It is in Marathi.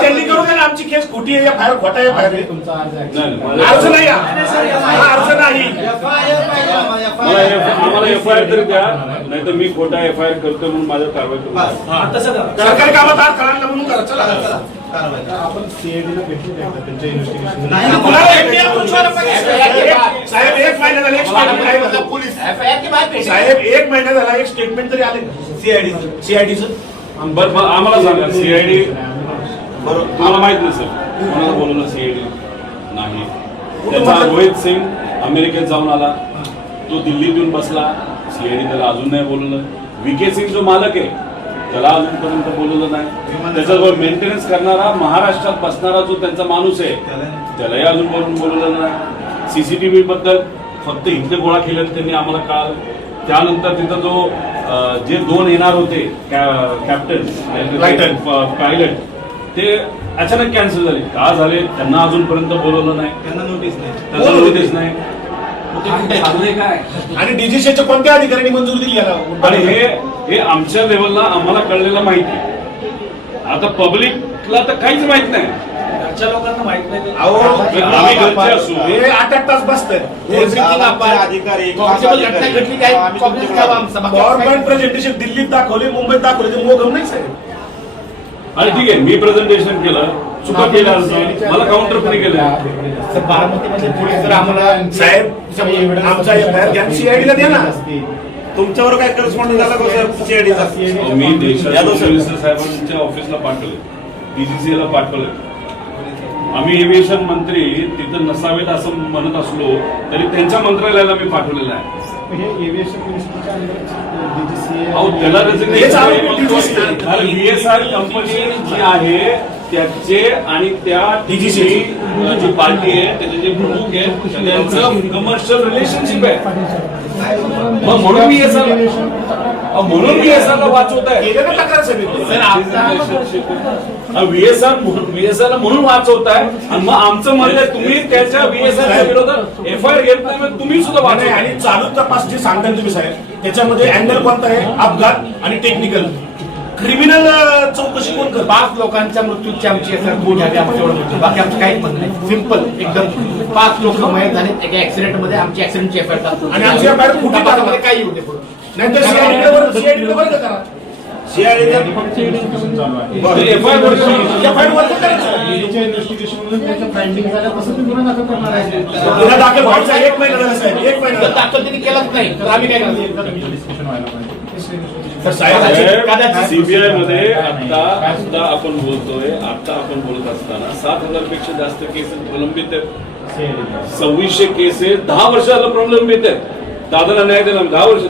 त्यांनी करू द्या ना, आमची केस खोटी आहे, फायर खोटा आहे, फायर अर्ज नाही, अर्ज नाही. आम्हाला एफआयआर तरी द्या, नाही तर मी खोटा एफआयआर करतो म्हणून माझ्यावर कारवाई करू. सरकारी कामात हात करायला म्हणून करा. चला आपण सीआयडीला भेटू त्यांच्या इन्व्हेस्टिगेशन साहेब 1 महिना झाला एक स्टेटमेंट पोलीस साहेब 1 महिना झाला एक स्टेटमेंट तरी आले सीआयडीचं. बरं आम्हाला सांगा, सीआयडी बरोबर तुम्हाला माहित नसेल कोणाला बोलवलं सीआयडी नाही. त्याचा रोहित सिंग अमेरिकेत जाऊन आला, तो दिल्लीत येऊन बसला, सीआयडी त्याला अजून नाही बोलवलं. व्हीके सिंग जो मालक आहे त्याला अजूनपर्यंत बोलवलं नाही. त्याच्याजवळ मेंटेनन्स करणारा महाराष्ट्रात बसणारा जो त्यांचा माणूस आहे त्यालाही अजून बोलवलं नाही. सीसीटीव्ही बद्दल फक्त इथे गोळा केल्यानं त्यांनी आम्हाला कळालं. त्यानंतर तिथं जो जे 2 येणार होते कॅप्टन पायलट ते अचानक कॅन्सल झाले. का झाले त्यांना अजूनपर्यंत बोलवलं नाही, त्यांना नोटीस नाही. आणि डीजीसीच्या कोणत्या अधिकाऱ्यांनी मंजुरी दिली याला? आणि हे आमच्या लेवलला आम्हाला कळलेलं माहिती. आता पब्लिकला तर काहीच माहित नाही. लोकांना माहित नाही. आम्ही घरचे असू, हे 8 तास बसतात. गव्हर्नमेंट प्रेझेंटेशन दिल्लीत दाखवले, मुंबईत दाखवले, ते मोगम नाही साहेब. आणि ठीक आहे मी प्रेझेंटेशन केलं, चुका केल्या, मला काउंटर फ्री केलं. बारामतीमध्ये पोलीस जर आम्हाला साहेब आमचा एफआयआर घ्या, सीआयडीला द्या ना. तुमच्यावर काय करस्पॉन्डन्स झाला का सर सीआयडीचा? मी देशाच्या मिनिस्टर साहेबांच्या ऑफिसला पाठवले, डीजीसीला पाठवले. आम्ही एव्हिएशन मंत्री तिथं नसावेत असं म्हणत असलो तरी त्यांच्या मंत्रालयाला मी पाठवलेलं आहे. अहो त्याला VSR कंपनी जी आहे त्याचे आणि त्या डीजीसी जी पार्टी आहे त्याचे जे प्रमुख आहे त्यांचं कमर्शियल रिलेशनशिप आहे. मग म्हणून VSR ला वाचवत आहे. VSR ला म्हणून वाचवत आहे. आणि मग आमचं म्हणलं तुम्ही त्याच्या VSR विरोधात एफआयआर घेत नाही, तुम्ही सुद्धा वाचव. आणि चालू तपास जे सांगताय तुम्ही साहेब त्याच्यामध्ये अँगल कोणता आहे? अपघात आणि टेक्निकल. क्रिमिनल चौकशी कोण करत? 5 लोकांच्या मृत्यूची आमची रिपोर्ट झाली, आमच्या एवढं बाकी आमचं काहीच पण नाही. सिंपल एकदम 5 लोक मयत झाले एका ऍक्सिडेंट मध्ये. आमची ऍक्सिडेंटची एफआयआर टाकतो आणि आमची एफआयआर कुठे मध्ये काही होते पुढे नाहीतर सीआयडीकडे वर्ग करा. गुन्हा दाखल व्हायचा 1 महिना झाला साहेब, 1 महिना दाखल त्यांनी केलाच नाही तर आम्ही काय करतो? सीबीआय मध्ये आता सुद्धा आपण बोलतोय, आता आपण बोलत असताना 7,000 पेक्षा जास्त केसेस प्रलंबित आहेत. 2600 केसेस 10 वर्षाला प्रलंबित आहेत. दादाला न्याय दिला 10 वर्ष.